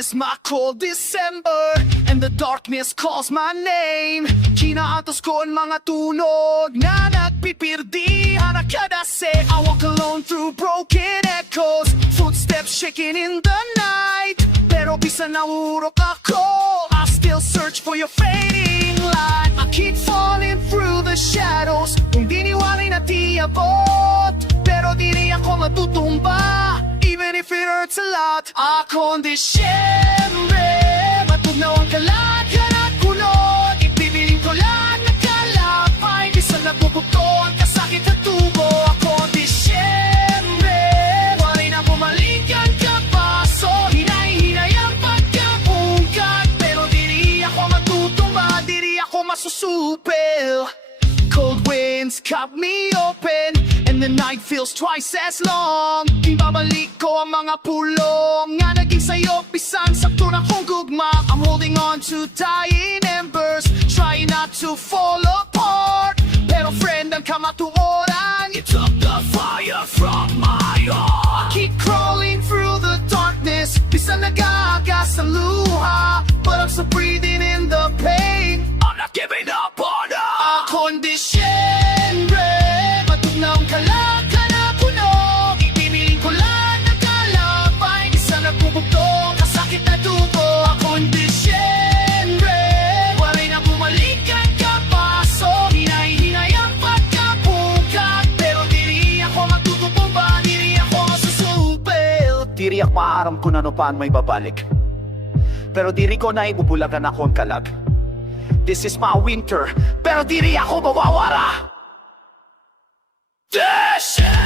is my cold December, and the darkness calls my name. Kinaatos ko ang mga tunog na nagpipirdihan na kadase. I walk alone through broken echoes, footsteps shaking in the night. Pero bisan naurok ako, I still search for your fading light. I keep falling through the shadows, kung diniwalay na tiabot. Pero di rin ako matutumba, even if it hurts a lot. Akong Disyembre, matugnaw ang kalagyan at kulot. Ipipiling ko lahat na kalapay, bisan nagbubugto ang kasakit at tubo. Akong Disyembre, walay na bumalik ang kapaso. Hinay-hinay ang pagkabungkat, pero di rin ako matutumba, di rin ako masusupil. Cold winds cut me open, and the night feels twice as long. Di babalik ko ang mga pulong nga naging sayo, bisan sakto na kong gugma. I'm holding on to dying embers, trying not to fall apart. Pero friend, ang kamatuoran, it took the fire from my heart. I keep crawling through the darkness, bisan nag-aagas ang luha. But I'm still breathing in the pain, I'm not giving up on us. Akong Disyembre, matugnaw ang kalaka na puno. Ipipiling ko lahat na kalapay, bisan nagbubugto, kasakit na tubo. Akong Disyembre, walay na bumalik ang kapaso. Hinay-hinay ang pagkapukat, pero di rin ako matutupumba, di rin ako masusupil. Tiriyak maaram ko na no paan may babalik, pero di rin ko na ibubulagan ako ang kalag. This is my winter, pero di rin ako mawawala. Disyembre!